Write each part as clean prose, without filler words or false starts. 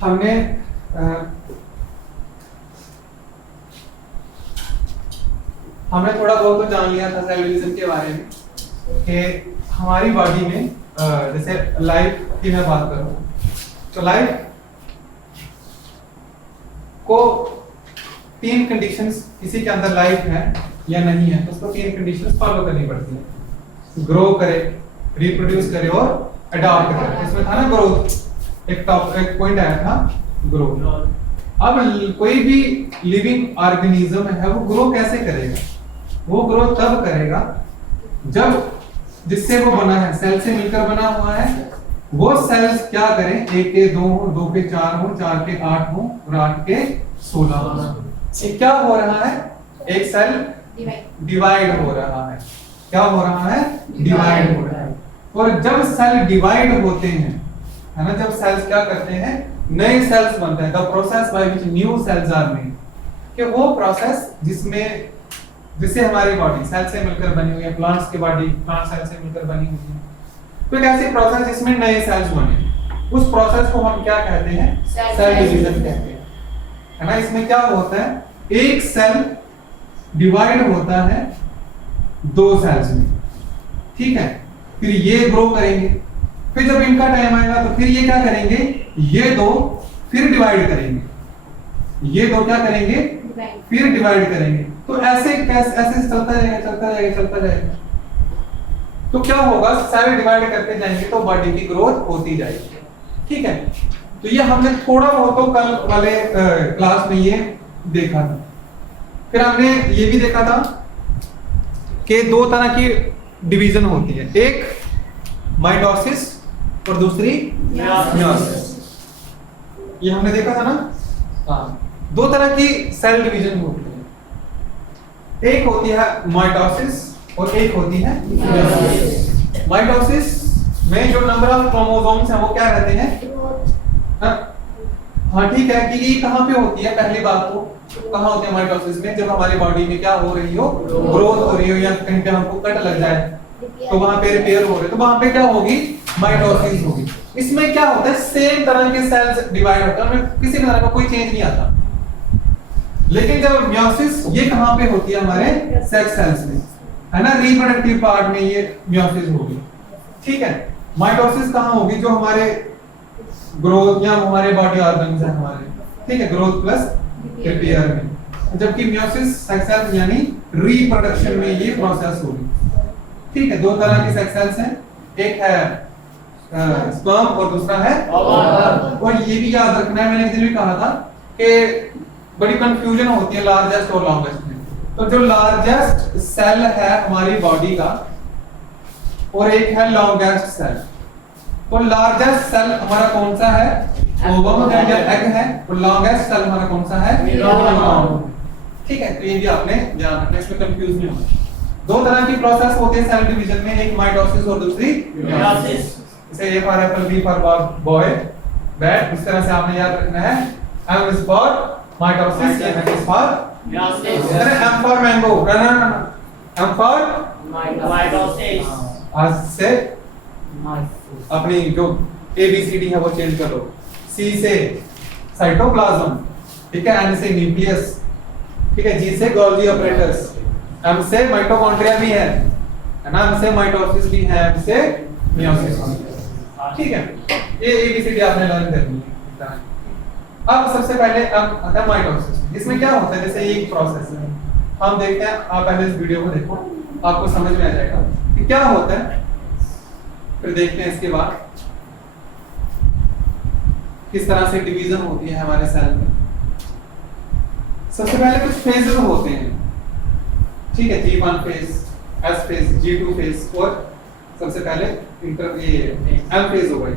हमने थोड़ा बहुत तो जान लिया था सेल डिवीजन के बारे में कि हमारी बॉडी में जैसे लाइफ की मैं बात करूं तो लाइफ को तीन कंडीशंस, किसी के अंदर लाइफ है या नहीं है तो उसको तीन कंडीशंस फॉलो करनी पड़ती है। ग्रो करे, रिप्रोड्यूस करे और अडॉप्ट करे। इसमें था ना ग्रोथ, एक पॉइंट आया था ग्रोथ। अब कोई भी लिविंग ऑर्गेनिज्म है वो ग्रो कैसे करेगा? वो ग्रो तब करेगा जब जिससे वो बना है, सेल से मिलकर बना हुआ है, वो सेल्स क्या करें, एक के दो हो, दो के चार हो, चार के 8 हो और 8 के 16 हो। ये क्या हो रहा है? एक सेल डिवाइड हो रहा है। क्या हो रहा है? डिवाइड हो रहा है। और जब सेल डिवाइड होते हैं, है ना, जब सेल्स क्या करते हैं, नए सेल्स बनते हैं, the process by which new cells are made, कि वो प्रोसेस जिससे हमारी बॉडी सेल से मिलकर बनी हुई है, प्लांट्स की बॉडी प्लांट सेल से मिलकर बनी हुई है, तो एक ऐसी प्रोसेस जिसमें नए सेल्स बने, उस प्रोसेस को हम क्या कहते हैं? सेल डिवीजन कहते हैं, है ना। इसमें क्या होता है, एक सेल डिवाइड होता है 2 सेल्स में, ठीक है, फिर ये ग्रो करेंगे, फिर जब इनका टाइम आएगा तो फिर ये क्या करेंगे, ये दो फिर डिवाइड करेंगे, ये दो क्या करेंगे, फिर डिवाइड करेंगे। तो ऐसे ऐसे चलता जाएगा। तो क्या होगा, सेल डिवाइड करते जाएंगे तो बॉडी की ग्रोथ होती जाएगी, ठीक है। तो ये हमने थोड़ा बहुत तो कल वाले क्लास में ये देखा था। फिर हमने ये भी देखा था कि 2 तरह की डिवीजन होती है, एक माइटोसिस और दूसरी मियोसिस। ये हमने देखा था ना। हाँ, 2 तरह की सेल डिवीजन होती है, एक होती है माइटोसिस और एक होती है मियोसिस। माइटोसिस में जो नंबर ऑफ क्रोमोसोम्स हैं वो क्या रहते हैं? हाँ ठीक है, कि ये कहाँ पे होती है? पहली बात तो कहाँ होती है माइटोसिस में? जब हमारी बॉडी में क्या हो रही हो, ग्रोथ हो रही हो, या कहीं पे हमको कट लग जाए तो वहां पे रिपेयर हो रहे, तो वहां पे क्या होगी? माइटोसिस होगी। इसमें क्या होता है, सेम तरह के सेल्स डिवाइड होते हैं, उनमें किसी तरह का कोई चेंज नहीं आता। लेकिन जब मियोसिस, ये कहाँ पे होती है? हमारे सेक्स सेल्स में, है ना, रिप्रोडक्टिव पार्ट में ये मियोसिस होगी, ठीक है। माइटोसिस कहाँ होगी? जो हमारे ग्रोथ या हमारे बॉडी ऑर्गन्स हैं हमारे, ठीक है, ग्रोथ प्लस रिपेयर में। जबकि मियोसिस सेक्स सेल्स यानी रिप्रोडक्शन में ये प्रोसेस होगी, ठीक है। 2 तरह की सेक्स सेल्स हैं, एक है स्पर्म और दूसरा है ओवम। और ये भी याद रखना है, मैंने एक दिन भी कहा था कि बड़ी कंफ्यूजन होती है लार्जेस्ट और लॉन्गेस्ट में। तो जो लार्जेस्ट सेल है हमारी बॉडी का और एक है लॉन्गेस्ट सेल, तो लार्जेस्ट सेल हमारा कौन सा है? ओवम है या एग है, और लॉन्गेस्ट सेल हमारा कौन सा है? ओवम, ठीक है। तो ये भी आपने ध्यान रखना, इसमें कंफ्यूज नहीं होना। 2 तरह की प्रोसेस होती है सेल डिवीजन में, एक माइटोसिस और दूसरी मियोसिस। जैसे A for Apple, B for boy, bat, इस तरह से आपने याद रखना है। M is for mitosis, N is for meiosis. अरे M फॉर मैंगो, ना M फॉर माइटोसिस। आज से अपनी जो ABCD है वो चेंज कर लो। C से साइटोप्लाज्म, ठीक है, N से न्यूक्लियस, ठीक है, G से गोल्गी ऑपरेटर्स, M से माइटोकॉन्ड्रिया भी है ना, M से माइटोसिस भी है, M से मियोसिस भी है, ठीक है। ये ABCD आपने लर्न करनी है। अब सबसे पहले अब आता है माइटोसिस। इसमें क्या होता है, जैसे ये एक प्रोसेस है, हम देखते हैं, आप पहले इस वीडियो को देखो, आपको समझ में आ जाएगा कि क्या होता है। फिर देखते हैं इसके बाद किस तरह से डिवीजन होती है हमारे सेल में। सबसे पहले कुछ फेजेस होते हैं, ठीक है, G1 phase, S phase, G2 phase और सबसे पहले M फेज होगा।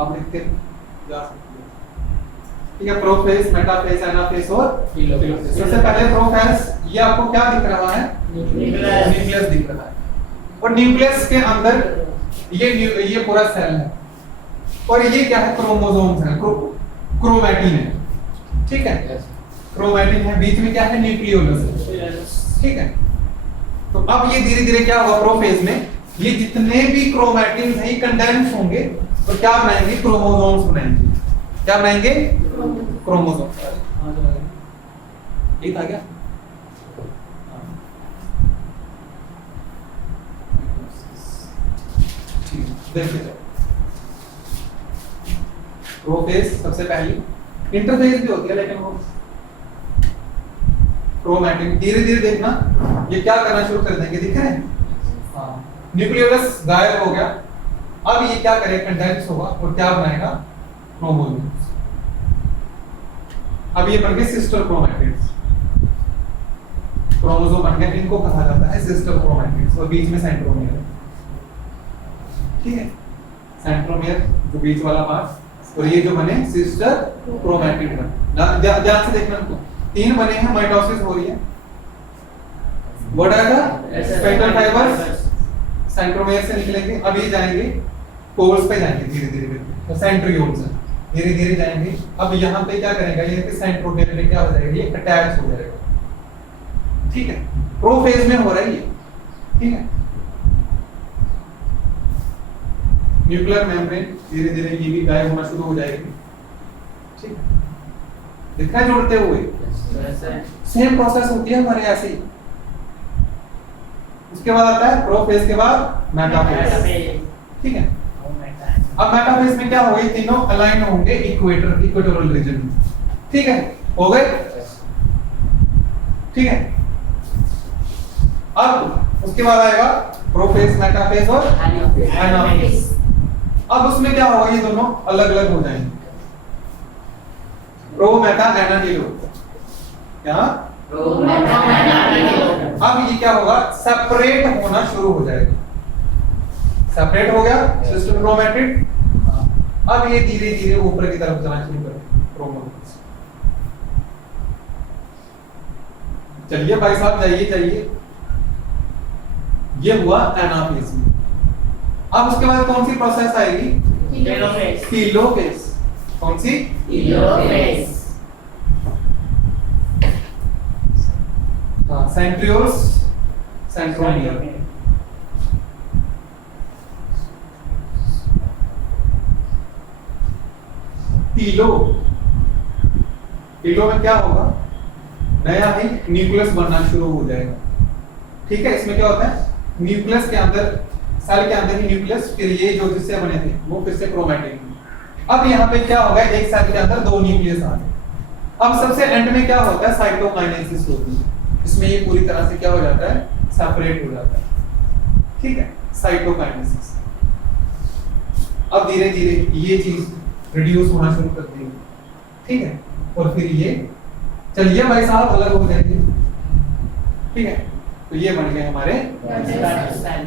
आप लिखते जा सकते हैं, ठीक है। प्रोफेज, मेटाफेज, एनाफेज और टेलोफेज। सबसे पहले प्रोफेज, ये आपको क्या दिख रहा है? न्यूक्लियस दिख रहा है, और न्यूक्लियस के अंदर ये पूरा सेल है, और ये क्या है, क्रोमोसोम्स है, क्रोमैटिन है, ठीक है, क्रोमैटिन है, बीच में क्या है, न्यूक्लियोलस है, ठीक है। तो अब ये धीरे धीरे क्या होगा, प्रोफेज में ये जितने भी क्रोमैटिन है ये कंडेंस होंगे, तो क्या बनाएंगे, क्रोमोसोम्स बनाएंगे। क्या बनाएंगे, क्रोमोसोम्स। ये था क्या, देखिए प्रोफेज सबसे पहली, इंटरफेज भी होती है, लेकिन वो क्रोमैटिन धीरे धीरे देखना ये क्या करना शुरू कर देंगे, दिख रहे हैं, न्यूक्लियोलस गायब हो गया, अब ये क्या करेगा, कंडेंस होगा और क्या बनाएगा, क्रोमोसोम्स। अब ये बन गए सिस्टर क्रोमैटिड्स, क्रोमोसोम बन गए, इनको कहा जाता है सिस्टर क्रोमैटिड्स, और बीच में सेंट्रोमियर है, ठीक है, सेंट्रोमियर जो बीच वाला पार्ट, और ये जो बने सिस्टर क्रोमैटिड बने। ध्यान से देखना, तो 3 बने हैं, माइटोसिस हो रही है, what are the speckle fibres centromere से निकलेंगे, अब ये जाएंगे पोल्स पे जाएंगे धीरे धीरे, तो सेंट्रियोल्स है, धीरे धीरे जाएंगे। अब यहाँ पे क्या करेगा, ये कि सेंट्रोमियर में क्या हो जाएगा, ये अटैच हो जाएगा, ठीक है, प्रोफेज में हो रहा है ये, ठीक है। न्यूक्लियर मेम्ब्रेन धीरे धीरे ये भी गायब होना शुरू हो जाएगी, ठीक है, दिखा जोड़ते हुए सेम प्रोसेस होती है हमारे ऐसे ही। उसके बाद आता है प्रोफेज के बाद मेटाफेज, ठीक है। अब मेटाफेज में क्या होगा, ये तीनों अलाइन होंगे इक्वेटोरियल रीजन में, ठीक है, हो गए, ठीक है। अब उसके बाद आएगा प्रोफेज, मेटाफेज और एनाफेज। अब उसमें क्या होगा, ये दोनों अलग अलग हो जाएंगे, प्रो मेटा एनाटिलो, क्या, अब ये क्या होगा, सेपरेट होना शुरू हो जाएगा, सेपरेट हो गया सिस्टर क्रोमैटिड। अब ये धीरे धीरे ऊपर की तरफ जाना शुरू करेगा, क्रोमोसोम्स। चलिए भाई साहब, जाइए, ये हुआ एनाफेज में। अब उसके बाद कौन सी प्रोसेस आएगी, टीलोफेज। कौन सी, टीलोफेज। सेंट्रियोल्स, सेंट्रोमियर, टीलो में क्या होगा, नया ही न्यूक्लियस बनना शुरू हो जाएगा, ठीक है। इसमें क्या होता है, न्यूक्लियस के अंदर, सेल के अंदर ही न्यूक्लियस, फिर ये जो जिससे बने थे वो फिर से क्रोमैटिन। अब यहाँ पे क्या होगा, एक सेल के अंदर 2 न्यूक्लियस आ गए। अब सबसे एंड में क्या होता है, साइटोकाइनेसिस होती है, इसमें ये पूरी तरह से क्या हो जाता है, सेपरेट हो जाता है, ठीक है, साइटोकाइनेसिस। अब धीरे धीरे ये चीज रिड्यूस होना शुरू कर देगी, ठीक है, और फिर ये, चलिए भाई साहब, अलग हो जाएंगे, ठीक है। तो ये बन गए हमारे सेल,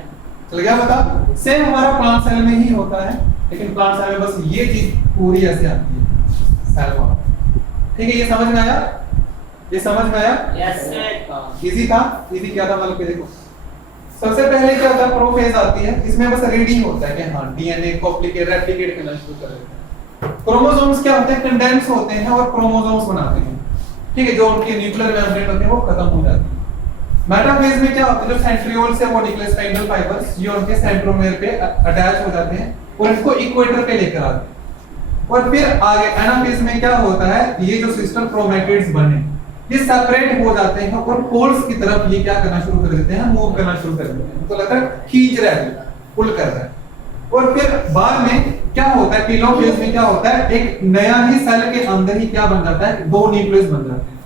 चल गया पता। सेम हमारा प्लांट सेल में ही होता है, लेकिन प्लांट सेल में बस ये चीज पूरी ऐसे आती है, सेल वाला, ठीक है। ये समझ में आया, ये समझ में आया, यस सर। इजी था, इजी क्या था, मतलब देखो सबसे पहले क्या होता है, प्रोफेज आती है, इसमें बस रीडिंग होता है कि हाँ डीएनए कॉप्लिकेट रेप्लिकेट करना शुरू कर देते हैं। क्रोमोसोम्स क्या होते हैं, कंडेंस होते हैं और क्रोमोसोम्स बनाते हैं, ठीक है, जो उनके न्यूक्लियर मेम्ब्रेन होते हैं वो खत्म हो जाती है। मेटाफेज में क्या होता है, जो सेंट्रियोल से वो निकले स्पाइनल फाइबर्स, ये उनके सेंट्रोमियर पे अटैच हो जाते हैं और इनको इक्वेटर पे लेकर आते हैं। और फिर आगे एनाफेज में क्या होता है, ये जो सिस्टर क्रोमैटिड्स बने ये सेपरेट हो जाते हैं और पोल्स की तरफ ये क्या करना शुरू कर देते हैं, मूव करना शुरू कर देते हैं, तो लगता है खींच रहा है, पुल कर रहा है। और फिर बाद में क्या होता है, टीलोफेज में क्या होता है, एक नया ही सेल के अंदर ही क्या बन जाता है, 2 न्यूक्लियस बन जाते हैं,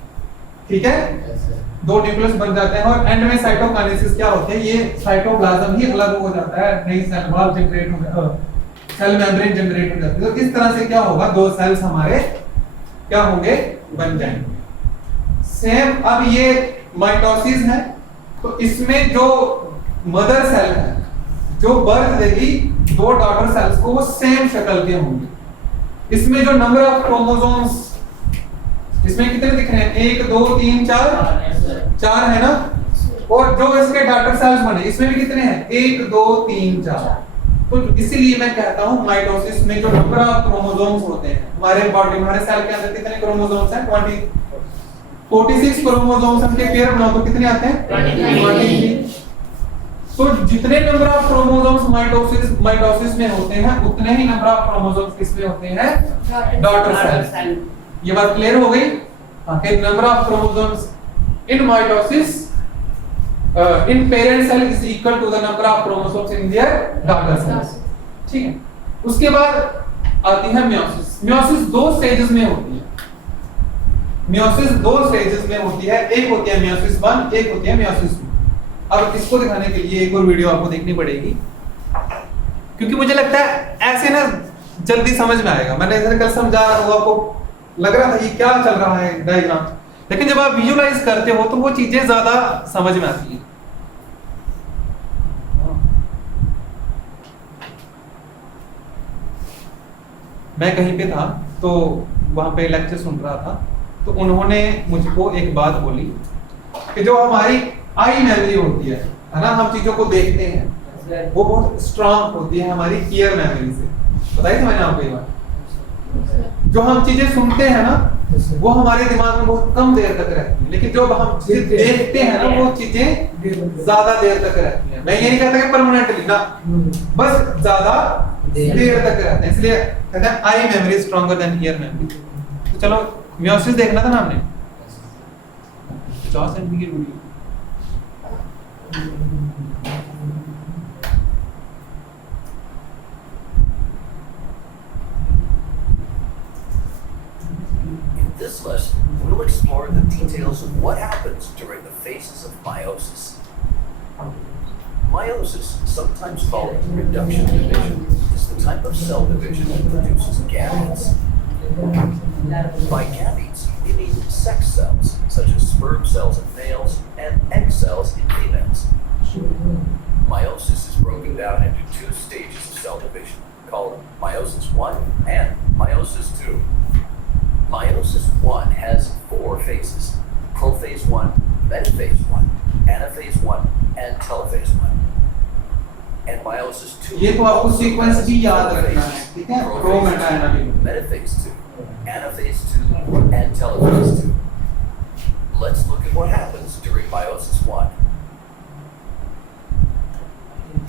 ठीक है, 2 न्यूक्लियस बन जाते हैं। और एंड में साइटोकाइनेसिस क्या होता है, ये साइटोप्लाज्म ही अलग हो जाता है, नई सेल वॉल जनरेट हो, सेल मेम्ब्रेन जनरेट हो जाती है। तो इस तरह से क्या होगा, 2 सेल्स हमारे क्या होंगे, बन जाएंगे। सेम अब ये माइटोसिस है, तो इसमें जो मदर सेल है जो बर्थ देगी 2 डॉटर सेल्स को, वो सेम शक्ल के होंगे। इसमें जो नंबर ऑफ क्रोमोसोम्स, इसमें कितने दिख रहे हैं, 1 2 3 4 4 है ना, और जो इसके डॉटर सेल्स बने इसमें भी कितने हैं 1 2 3 4। तो इसीलिए मैं कहता हूं माइटोसिस में जो नंबर ऑफ क्रोमोसोम्स होते हैं हमारे बॉडी हमारे सेल के अंदर कितने क्रोमोसोम्स हैं 46 क्रोमोसोम्स हम के पेयर बनाओ तो कितने आते हैं 23। तो जितने नंबर ऑफ क्रोमोसोम्स माइटोसिस में होते हैं उतने ही नंबर ऑफ क्रोमोसोम्स किसमें होते हैं डॉटर सेल। ये बात क्लियर हो गई कि number of chromosomes in mitosis in parent cell is equal to the number of chromosomes in their daughter cells। ठीक है। उसके बाद आती है meiosis। meiosis दो स्टेजेस में होती है। meiosis दो स्टेजेस में होती है, एक होती है meiosis 1 एक होती है meiosis 2। अब इसको दिखाने के लिए एक और वीडियो आपको देखनी पड़ेगी क्योंकि मुझे लगता है ऐसे ना जल्दी समझ में आएगा। मैंने इधर कल समझा वो आपको लग रहा था ये क्या चल रहा है डायग्राम, लेकिन जब आप विजुअलाइज करते हो तो वो चीजें ज्यादा समझ में आती हैं। मैं कहीं पे था तो वहां पे लेक्चर सुन रहा था तो उन्होंने मुझको एक बात बोली कि जो हमारी आई मेमोरी होती है ना, हम चीजों को देखते हैं वो बहुत स्ट्रांग होती है हमारी ईयर मेमोरी से। बताइए मैंने आपको ये बात। जो हम चीजें सुनते हैं ना वो हमारे दिमाग में बहुत कम देर तक रहती है, लेकिन जो हम चीजें देखते हैं ना वो चीजें ज्यादा देर तक रहती हैं। मैं ये नहीं कहता कि परमानेंटली ना, बस ज्यादा देर तक रहते हैं, इसलिए कहते हैं eye memory stronger than ear memory. तो चलो मियोसिस देखना था ना हमने 50 MB की video. This lesson, we'll explore the details of what happens during the phases of meiosis. Meiosis, sometimes called reduction division, is the type of cell division that produces gametes. By gametes, we mean sex cells, such as sperm cells in males and egg cells in females. Meiosis is broken down into two stages of cell division, called meiosis 1 and meiosis 2. Meiosis 1 has 4 phases: prophase 1, metaphase 1, anaphase 1, and telophase 1. And meiosis 2 ये तो आपको sequence भी याद रखना है, ठीक है? Pro Meta anatomy, metaphase 2, anaphase 2, and telophase 2. Let's look at what happens during meiosis 1.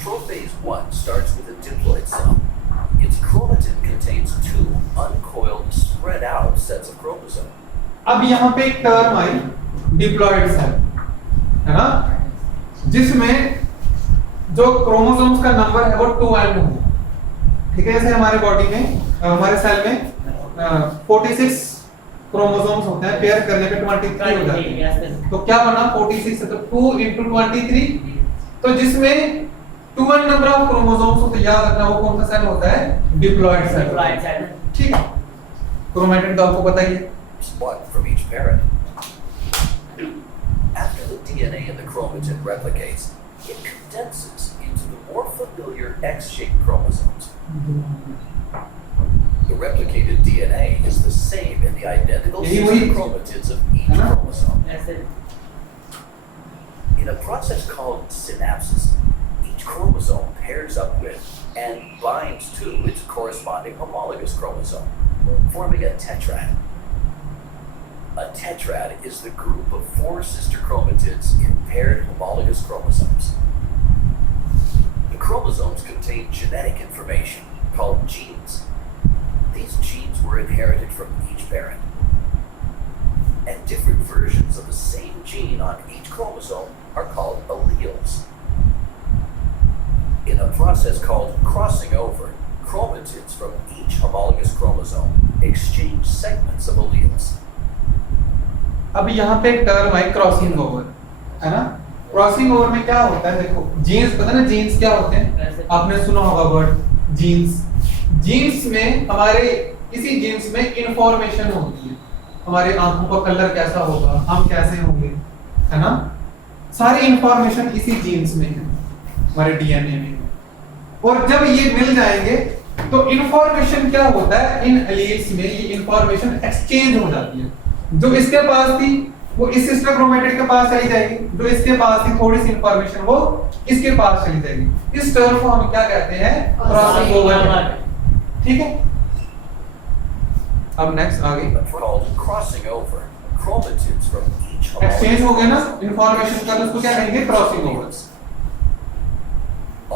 Prophase 1 starts with a diploid cell. Its chromatin contains 2 uncoiled, spread out sets of chromosomes. अब यहाँ पे एक टर्म आई डिप्लॉयड सेल, है ना, जिसमें जो chromosomes का number है वो 2n होगा। ठीक है, जैसे हमारे बॉडी में हमारे सेल में 46 क्रोमोसोम्स होते हैं, पेयर करने पे 23 हो जाते हैं। तो क्या बना 46 है तो 2 into 23, तो जिसमें 2n नंबर ऑफ क्रोमोसोम्स हो, तो याद रखना वो कौन सा सेल होता है डिप्लॉयड सेल। ठीक है, क्रोमैटिन तो आपको पता ही है। One from each parent. After the DNA in the chromatin replicates, it condenses into the more familiar X-shaped chromosomes. The replicated DNA is the same in the identical sister chromatins of each chromosome. In a process called synapsis, each chromosome pairs up with and binds to its corresponding homologous chromosome, forming a tetrad. A tetrad is the group of 4 sister chromatids in paired homologous chromosomes. The chromosomes contain genetic information called genes. These genes were inherited from each parent. And different versions of the same gene on each chromosome are called alleles. In a process called crossing over, chromatids from each homologous chromosome exchange segments of alleles. अब यहाँ पे एक term है crossing over, है ना। Crossing over में क्या होता है, देखो जीन्स, पता ना जीन्स क्या होते हैं, आपने सुना होगा वर्ड जीन्स। जीन्स में हमारे इसी जीन्स में इंफॉर्मेशन होती है, हमारे आंखों का कलर कैसा होगा, हम कैसे होंगे, है ना। सारी इंफॉर्मेशन इसी जीन्स में है, हमारे डीएनए में। और जब ये मिल जाएंगे तो इंफॉर्मेशन क्या होता है, इन एलील्स में ये इंफॉर्मेशन एक्सचेंज हो जाती है। जो इसके पास थी वो इस सिस्टर क्रोमैटिड के पास चली जाएगी, जो इसके पास थी थोड़ी सी इंफॉर्मेशन वो इसके पास चली जाएगी। इस टर्म को हम क्या कहते हैं? Crossing over. ठीक है, अब नेक्स्ट आगे called crossing over. Chromatids from each exchange हो गया ना इंफॉर्मेशन का, तो उसको क्या कहेंगे? Crossing over.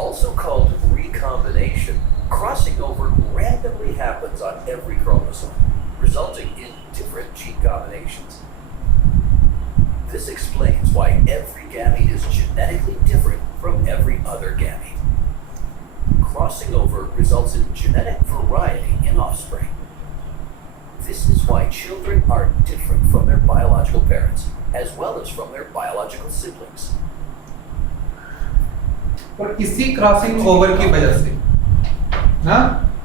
Also called recombination, crossing over randomly happens on every chromosome, resulting in different gene combinations. This explains why every gamete is genetically different from every other gamete. Crossing over results in genetic variety in offspring. This is why children are different from their biological parents, as well as from their biological siblings. और इसी crossing over की वजह से ना,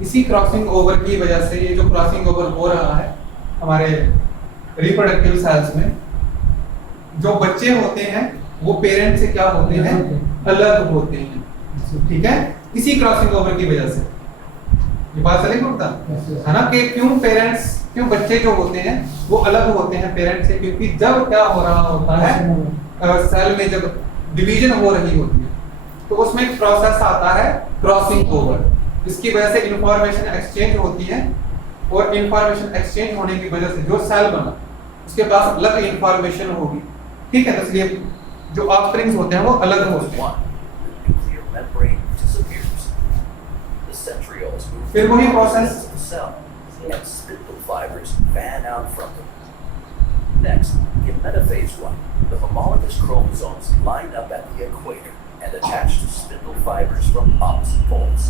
इसी crossing over की वजह से ये जो क्रॉसिंग ओवर हो रहा है हमारे रिप्रोडक्टिव सेल्स में, जो बच्चे होते हैं वो पेरेंट से क्या होते हैं? अलग होते हैं। ठीक है, इसी क्रॉसिंग ओवर की वजह से ये बात चलेगी होता है ना, कि क्यों बच्चे जो होते हैं वो अलग होते हैं पेरेंट से, क्योंकि जब क्या हो रहा होता है सेल में, जब डिवीजन हो रही होती है तो उसमें एक प्रोसेस आता है क्रॉसिंग ओवर। इसकी वजह से इंफॉर्मेशन एक्सचेंज होती है, और इंफॉर्मेशन एक्सचेंज होने की वजह से जो सेल बना उसके पास अलग इंफॉर्मेशन होगी। ठीक है, तो इसलिए जो ऑफस्प्रिंग्स होते हैं वो अलग होते हैं। फिर वही process and spindle fibers fan out from them. Next, in metaphase 1, the homologous chromosomes line up at the equator and attach to spindle fibers from opposite poles.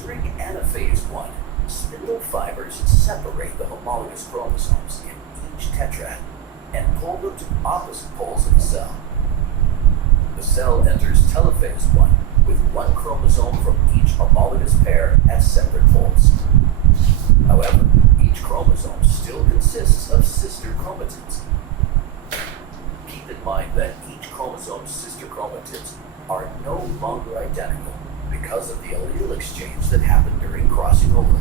During anaphase 1, spindle fibers separate the homologous chromosomes in each tetrad and pull them to opposite poles of the cell. The cell enters telophase 1 with one chromosome from each homologous pair at separate poles. However, each chromosome still consists of sister chromatids. Keep in mind that each chromosome's sister chromatids are no longer identical because of the allele exchange that happened during crossing over.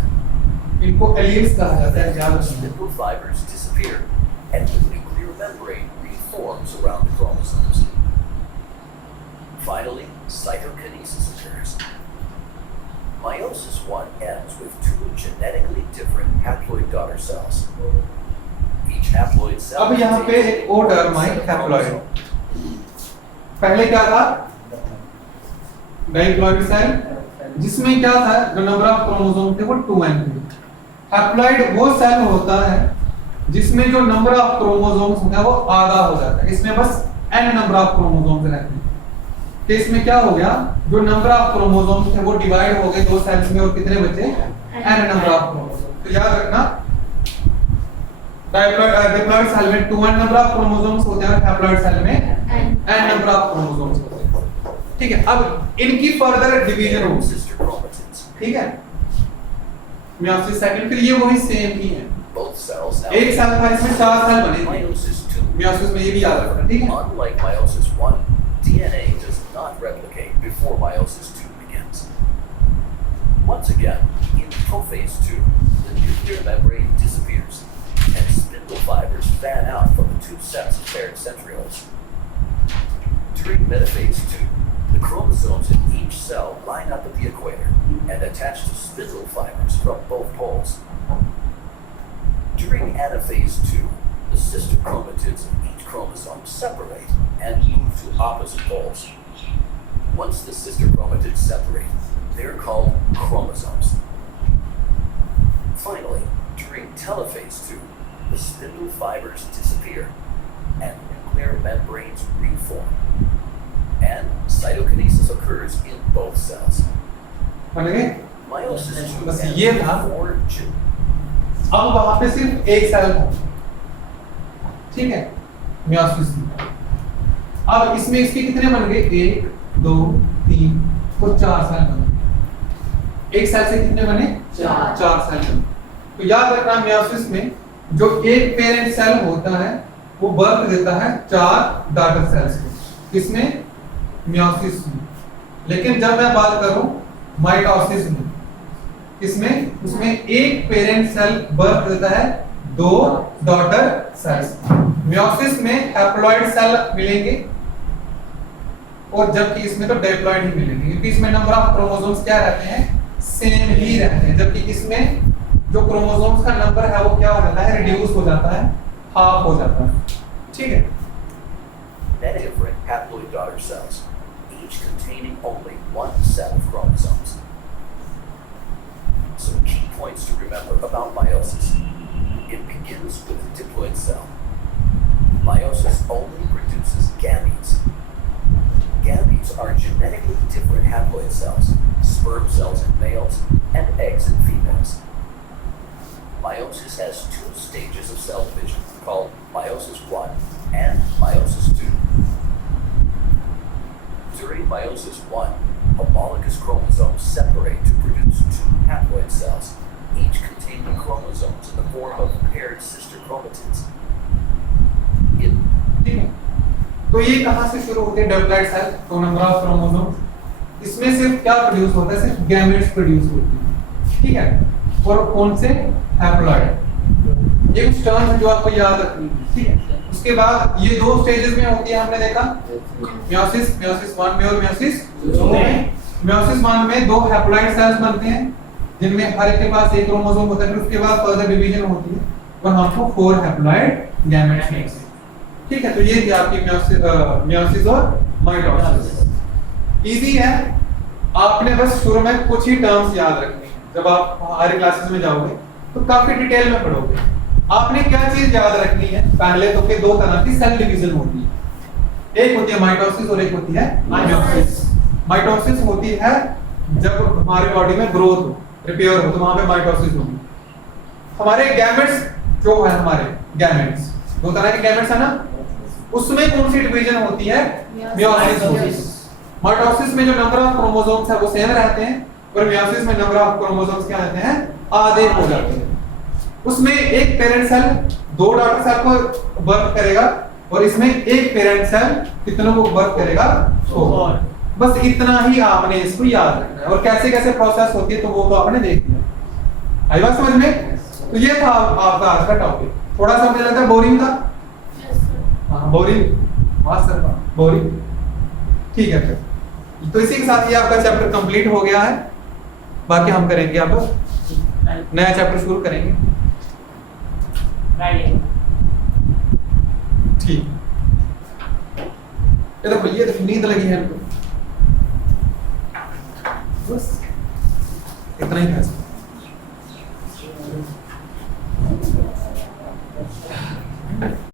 इनको alleles कहा जाता है, याद रखना। Spindle fibers disappear and the nuclear membrane reforms around the chromosomes. Finally, cytokinesis occurs. Meiosis 1 ends with two genetically different haploid daughter cells. Each haploid cell अब यहाँ पे एक और टर्म है हैप्लॉइड। पहले क्या था? डाइप्लॉइड सेल, जिसमें क्या था? जो नंबर ऑफ क्रोमोसोम थे वो 2n थे। हैप्लॉइड वो सेल होता है जिसमें जो नंबर ऑफ क्रोमोसोम्स होता है वो आधा हो जाता है, इसमें बस n नंबर ऑफ क्रोमोसोम्स रहते हैं। तो इसमें क्या हो गया? जो नंबर ऑफ क्रोमोसोम्स थे वो डिवाइड हो गए दो सेल्स में, और कितने बचे? n number of chromosome. तो याद रखना, डिप्लॉइड सेल में 2n नंबर ऑफ क्रोमोसोम्स होते हैं, हैप्लॉइड सेल में n नंबर ऑफ क्रोमोसोम्स होते हैं। ठीक है, अब इनकी फर्दर डिवीजन होगी। sister chromatids. ठीक है, मियोसिस सेकंड, फिर ये वही सेम ही है। Both cells now एक सेल था, इसमें 4 सेल बने थे। meiosis 2. मियोसिस में ये भी याद रखना। ठीक है, Unlike meiosis 1, DNA does not replicate before meiosis 2 begins. Once again, in prophase 2, the nuclear membrane disappears and spindle fibers fan out from the two sets of paired centrioles. During metaphase 2, the chromosomes in each cell line up at the equator and attach to spindle fibers from both poles. During anaphase 2, the sister chromatids of each chromosome separate and move to opposite poles. Once the sister chromatids separate, they are called chromosomes. Finally, during telophase 2, the spindle fibers disappear and nuclear membranes reform. And cytokinesis occurs in both cells. बन गए? Meiosis 2 बस ends ये with था। 4 अब वहां पे सिर्फ एक सेल था। ठीक है, मियोसिस में। अब इसमें इसके कितने बन गए? 1 2 3 और 4 सेल बन गए। एक सेल से कितने बने? 4 सेल बने। तो याद रखना, मियोसिस में जो एक पेरेंट सेल होता है वो बर्थ देता है 4 डॉटर सेल्स को। किसमें? मियोसिस में। लेकिन जब मैं बात करूं माइटोसिस में, इसमें उसमें एक पेरेंट सेल बर्थ देता है दो डॉटर सेल्स। मियोसिस में हैप्लॉइड सेल मिलेंगे और जबकि इसमें तो डिप्लॉइड ही मिलेंगे, क्योंकि इसमें नंबर ऑफ क्रोमोसोम्स क्या रहते हैं, सेम ही रहते हैं, जबकि इसमें जो क्रोमोसोम्स का नंबर है वो क्या हो जाता है, रिड्यूस हो जाता है, हाफ हो जाता है। ठीक है, Many different haploid daughter cells, each containing only one set of chromosomes. Some key points to remember about meiosis. It begins with a diploid cell. Meiosis only produces gametes. Gametes are genetically different haploid cells, sperm cells in males and eggs in females. Meiosis has two stages of cell division called meiosis 1 and meiosis 2. During meiosis 1, homologous chromosomes separate to produce two haploid cells, each containing chromosomes in the form of paired sister chromatids. ठीक है, तो ये कहां से शुरू होते हैं, diploid cell, तो नंबर ऑफ क्रोमोसोम्स, इसमें सिर्फ क्या प्रोड्यूस होता है, सिर्फ गैमेट्स प्रोड्यूस होती है। ठीक है, और कौन से, हैप्लॉइड। ये कुछ टर्म्स हैं जो आपको याद रखनी है। ठीक है, उसके बाद ये दो स्टेजेस में होती है, हमने देखा मियोसिस, मियोसिस 1 में और मियोसिस 2 में। मियोसिस 1 में दो हैप्लॉइड सेल्स बनते हैं जिनमें हर एक के पास एक क्रोमोसोम होता है, फिर उसके बाद फर्दर डिवीजन होती है और हमको 4 हैप्लॉइड गैमेट्स मिलते हैं। ठीक है, तो ये थी आपकी मियोसिस और माइटोसिस। इजी है, आपने बस शुरू में कुछ ही टर्म्स याद रखने हैं। जब आप हमारे क्लासेस में जाओगे तो काफी डिटेल में पढ़ोगे। आपने क्या चीज याद रखनी है, पहले तो कि दो तरह की सेल डिवीजन होती है, एक होती है माइटोसिस और एक होती है मियोसिस। माइटोसिस होती है जब हमारी बॉडी में ग्रोथ हो, रिपेयर हो, तो वहां पे माइटोसिस होगी। हमारे गैमेट्स जो है, हमारे गैमेट्स दो तरह के गैमेट्स है ना, उसमें कौन सी डिवीजन होती है, मियोसिस। माइटोसिस में जो नंबर ऑफ क्रोमोसोम्स है वो सेम रहते हैं और मियोसिस में नंबर ऑफ क्रोमोसोम्स क्या रहते हैं, आधे हो जाते हैं। उसमें एक पेरेंट सेल दो डॉटर सेल को बर्थ करेगा और इसमें एक पेरेंट सेल कितनों को बर्थ करेगा, 4। बस इतना ही आपने इसको याद रखना है, और कैसे कैसे प्रोसेस होती है तो वो तो आपने देख लिया। आई बात समझ में? तो ये था आपका आज का टॉपिक। थोड़ा सा मुझे लगता है बोरिंग था, हाँ बोरिंग, हाँ सर बोरिंग। ठीक है, फिर तो इसी के साथ ये आपका चैप्टर कंप्लीट हो गया है। बाकी हम करेंगे, आप नया चैप्टर शुरू करेंगे। ठीक, ये तो नींद लगी है, बस इतना ही है।